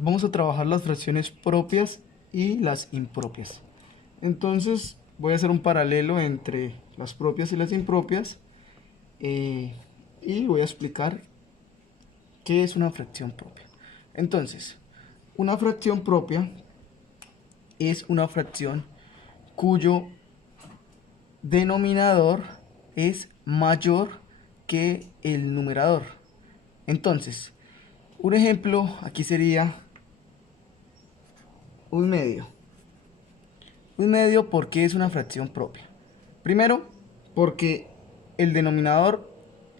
vamos a trabajar las fracciones propias y las impropias. Entonces voy a hacer un paralelo entre las propias y las impropias, y voy a explicar qué es una fracción propia. Entonces, una fracción propia es una fracción cuyo denominador es mayor que el numerador. Entonces, un ejemplo aquí sería un medio. Un medio, ¿por qué es una fracción propia? Primero, porque el denominador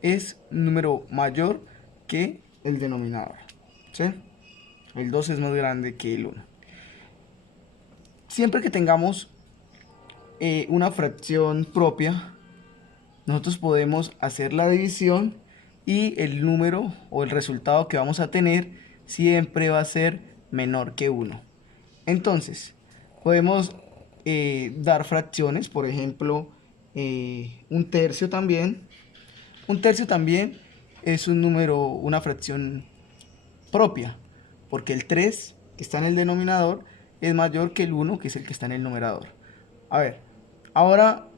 es un número mayor que el denominador, ¿sí? El 2 es más grande que el 1. Siempre que tengamos una fracción propia, nosotros podemos hacer la división y el número o el resultado que vamos a tener siempre va a ser menor que 1. Entonces, podemos dar fracciones, por ejemplo, un tercio también. Un tercio también es un número, una fracción propia, porque el 3 que está en el denominador es mayor que el 1 que es el que está en el numerador. A ver, ahora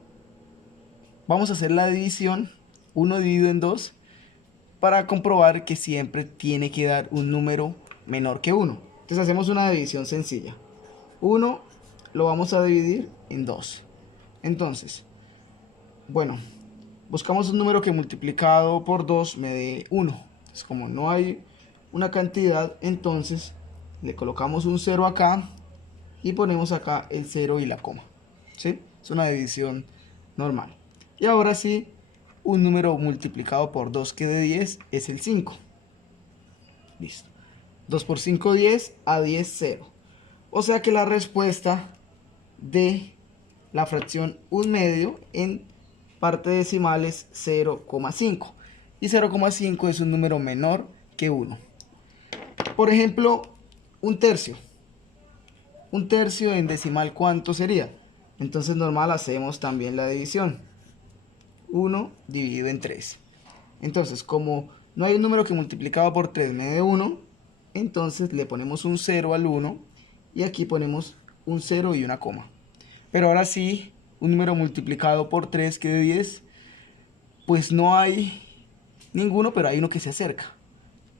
vamos a hacer la división, 1 dividido en 2, para comprobar que siempre tiene que dar un número menor que 1. Entonces hacemos una división sencilla. 1 lo vamos a dividir en 2. Entonces, bueno, buscamos un número que multiplicado por 2 me dé 1. Entonces, como no hay una cantidad, entonces le colocamos un 0 acá y ponemos acá el 0 y la coma, ¿sí? Es una división normal. Y ahora sí, un número multiplicado por 2 que dé 10 es el 5. Listo. 2 por 5, 10, a 10, 0. O sea que la respuesta de la fracción 1 medio en parte decimal es 0,5. Y 0,5 es un número menor que 1. Por ejemplo, un tercio. Un tercio en decimal, ¿cuánto sería? Entonces normal hacemos también la división. 1 dividido en 3. Entonces, como no hay un número que multiplicado por 3 me dé 1, entonces le ponemos un 0 al 1 y aquí ponemos un 0 y una coma. Pero ahora sí, un número multiplicado por 3 que dé 10, pues no hay ninguno, pero hay uno que se acerca.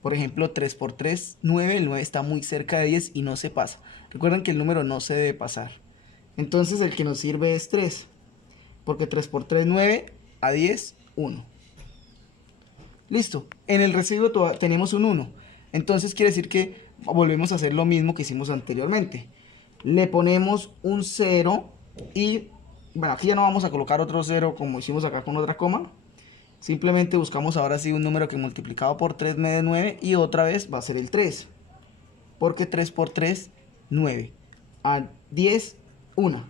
Por ejemplo, 3 por 3, 9. El 9 está muy cerca de 10 y no se pasa. Recuerden que el número no se debe pasar. Entonces el que nos sirve es 3. Porque 3 por 3, 9. A 10, 1. Listo. En el residuo tenemos un 1. Entonces quiere decir que volvemos a hacer lo mismo que hicimos anteriormente. Le ponemos un 0 y... Bueno, aquí ya no vamos a colocar otro 0 como hicimos acá con otra coma. Simplemente buscamos ahora sí un número que multiplicado por 3 me dé 9 y otra vez va a ser el 3. Porque 3 por 3, 9. A 10, 1.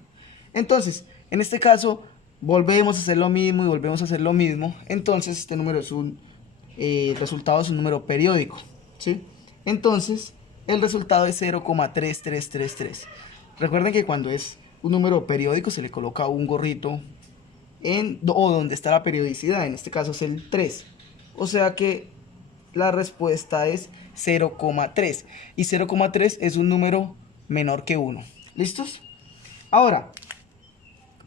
Entonces, en este caso, volvemos a hacer lo mismo y volvemos a hacer lo mismo. Entonces, este número es el resultado es un número periódico, ¿sí? Entonces, el resultado es 0,3333. Recuerden que cuando es un número periódico se le coloca un gorrito o donde está la periodicidad, en este caso es el 3. O sea que la respuesta es 0,3. Y 0,3 es un número menor que 1. ¿Listos? Ahora,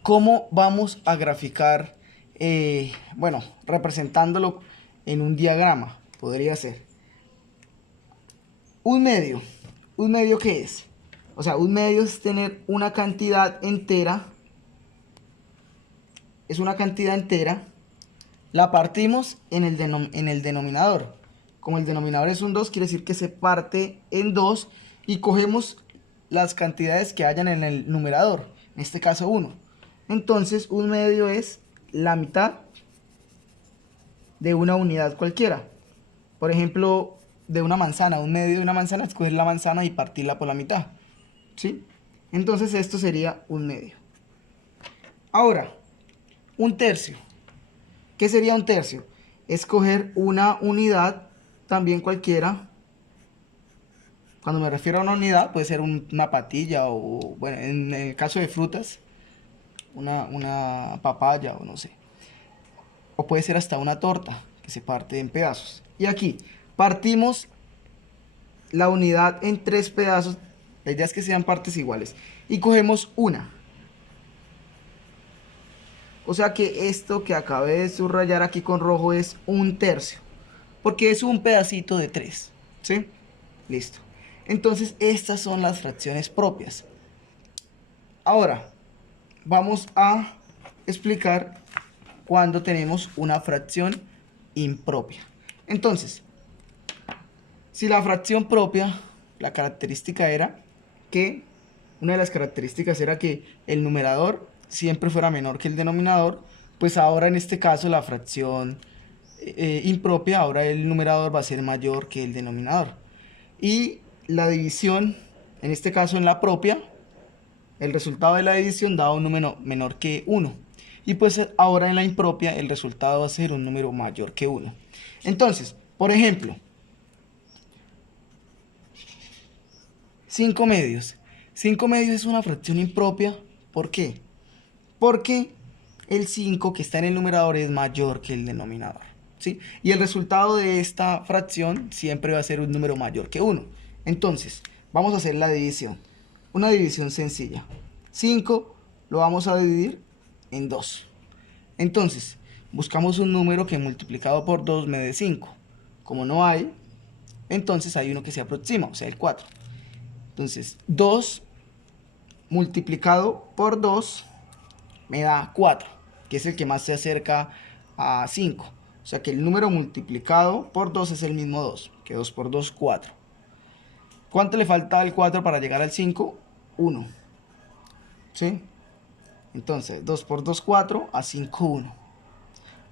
¿cómo vamos a graficar? Bueno, representándolo en un diagrama, podría ser. Un medio. ¿Un medio qué es? O sea, un medio es tener una cantidad entera. Es una cantidad entera. La partimos en el denominador. Como el denominador es un 2, quiere decir que se parte en 2 y cogemos las cantidades que hayan en el numerador, en este caso 1. Entonces un medio es la mitad de una unidad cualquiera. Por ejemplo, de una manzana, un medio de una manzana es coger la manzana y partirla por la mitad, ¿sí? Entonces esto sería un medio. Ahora, un tercio. ¿Qué sería un tercio? Escoger una unidad, también cualquiera. Cuando me refiero a una unidad, puede ser una patilla o, bueno, en el caso de frutas, una papaya o no sé. O puede ser hasta una torta que se parte en pedazos. Y aquí partimos la unidad en 3 pedazos, la idea es que sean partes iguales, y cogemos una. O sea que esto que acabé de subrayar aquí con rojo es 1/3, porque es un pedacito de 3, ¿sí? Listo. Entonces estas son las fracciones propias. Ahora vamos a explicar cuando tenemos una fracción impropia. Entonces, si la fracción propia, la característica era que, una de las características era que el numerador siempre fuera menor que el denominador, pues ahora en este caso la fracción impropia, ahora el numerador va a ser mayor que el denominador. Y la división, en este caso en la propia, el resultado de la división da un número menor que 1. Y pues ahora en la impropia el resultado va a ser un número mayor que 1. Entonces, por ejemplo, 5 medios. 5 medios es una fracción impropia. ¿Por qué? Porque el 5 que está en el numerador es mayor que el denominador, ¿sí? Y el resultado de esta fracción siempre va a ser un número mayor que 1. Entonces, vamos a hacer la división. Una división sencilla. 5 lo vamos a dividir en 2. Entonces, buscamos un número que multiplicado por 2 me dé 5. Como no hay, entonces hay uno que se aproxima, o sea, el 4. Entonces, 2 multiplicado por 2 me da 4, que es el que más se acerca a 5. O sea que el número multiplicado por 2 es el mismo 2, que 2 por 2, 4. ¿Cuánto le falta al 4 para llegar al 5? 1. ¿Sí? Entonces, 2 por 2, 4, a 5, 1.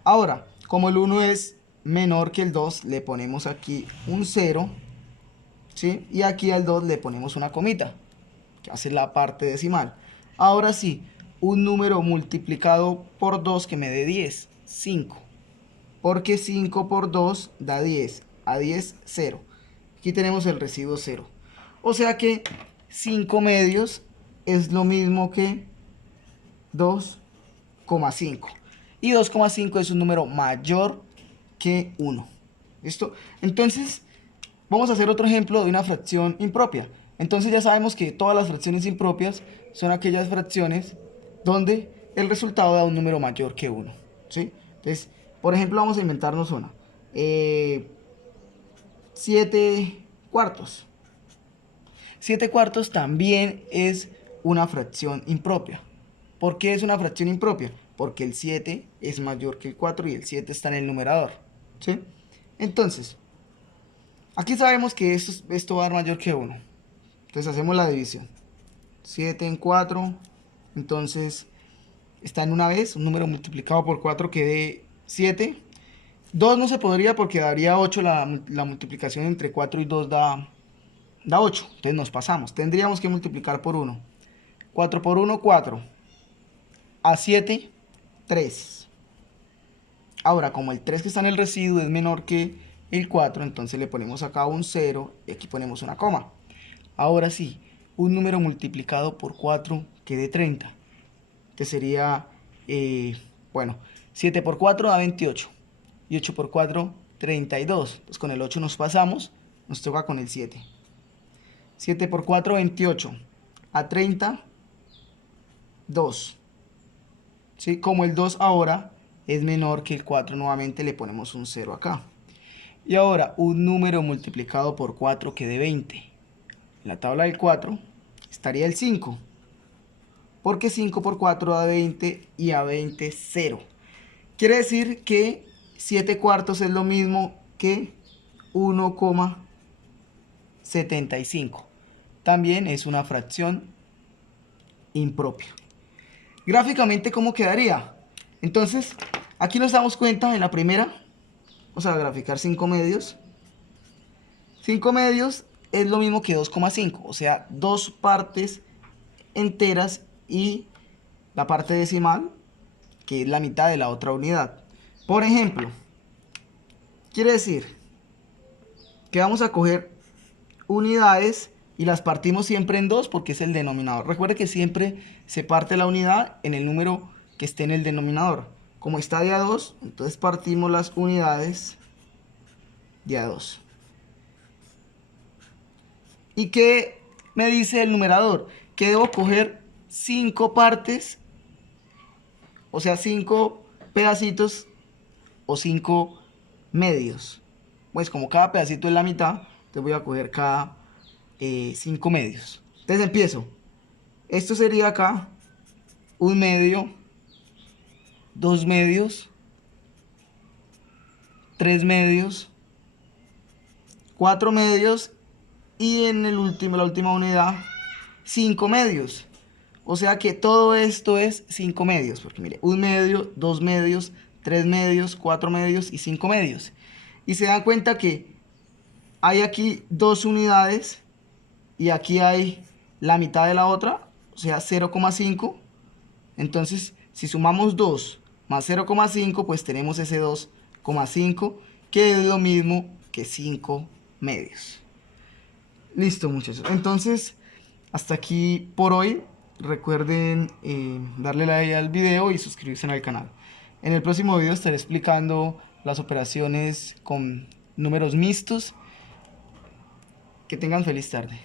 Ahora, como el 1 es menor que el 2, le ponemos aquí un 0, ¿sí? Y aquí al 2 le ponemos una comita, que hace la parte decimal. Ahora sí, un número multiplicado por 2 que me dé 10, 5. Porque 5 por 2 da 10. A 10, 0. Aquí tenemos el residuo 0. O sea que 5 medios es lo mismo que 2,5. Y 2,5 es un número mayor que 1. ¿Listo? Entonces, vamos a hacer otro ejemplo de una fracción impropia. Entonces ya sabemos que todas las fracciones impropias son aquellas fracciones donde el resultado da un número mayor que 1. ¿Sí? Entonces, por ejemplo, vamos a inventarnos una. 7 cuartos. 7 cuartos también es una fracción impropia. ¿Por qué es una fracción impropia? Porque el 7 es mayor que el 4 y el 7 está en el numerador. ¿Sí? Entonces, aquí sabemos que esto va a dar mayor que 1. Entonces hacemos la división. 7 en 4. Entonces está en una vez. Un número multiplicado por 4 que dé 7. 2 no se podría porque daría 8. La multiplicación entre 4 y 2 da 8. Entonces nos pasamos. Tendríamos que multiplicar por 1. 4 por 1, 4. A 7, 3. Ahora, como el 3 que está en el residuo es menor que el 4, entonces le ponemos acá un 0 y aquí ponemos una coma. Ahora sí, un número multiplicado por 4 que dé 30, que sería, bueno, 7 por 4 da 28 y 8 por 4, 32. Entonces con el 8 nos pasamos, nos toca con el 7. 7 por 4, 28. A 30, 2. ¿Sí? Como el 2 ahora es menor que el 4, nuevamente le ponemos un 0 acá. Y ahora un número multiplicado por 4 que dé 20. En la tabla del 4 estaría el 5. Porque 5 por 4 da 20 y a 20, 0. Quiere decir que 7 cuartos es lo mismo que 1,75. También es una fracción impropia. Gráficamente, ¿cómo quedaría? Entonces, aquí nos damos cuenta en la primera. Vamos a graficar 5 medios. 5 medios es lo mismo que 2,5. O sea, 2 partes enteras y la parte decimal, que es la mitad de la otra unidad. Por ejemplo, quiere decir que vamos a coger unidades y las partimos siempre en 2 porque es el denominador. Recuerde que siempre se parte la unidad en el número que esté en el denominador. Como está de a 2, entonces partimos las unidades de a 2. ¿Y qué me dice el numerador? Que debo coger 5 partes, o sea, 5 pedacitos o 5 medios. Pues como cada pedacito es la mitad, te voy a coger cada 5 medios. Entonces empiezo. Esto sería acá un medio, 2 medios, 3 medios, 4 medios y en la última unidad 5 medios. O sea que todo esto es 5 medios, porque mire, un medio, 2 medios, 3 medios, 4 medios y 5 medios. Y se dan cuenta que hay aquí 2 unidades y aquí hay la mitad de la otra, o sea 0,5. Entonces, si sumamos 2 más 0,5, pues tenemos ese 2,5, que es lo mismo que 5 medios. Listo, muchachos. Entonces, hasta aquí por hoy. Recuerden darle like al video y suscribirse al canal. En el próximo video estaré explicando las operaciones con números mixtos. Que tengan feliz tarde.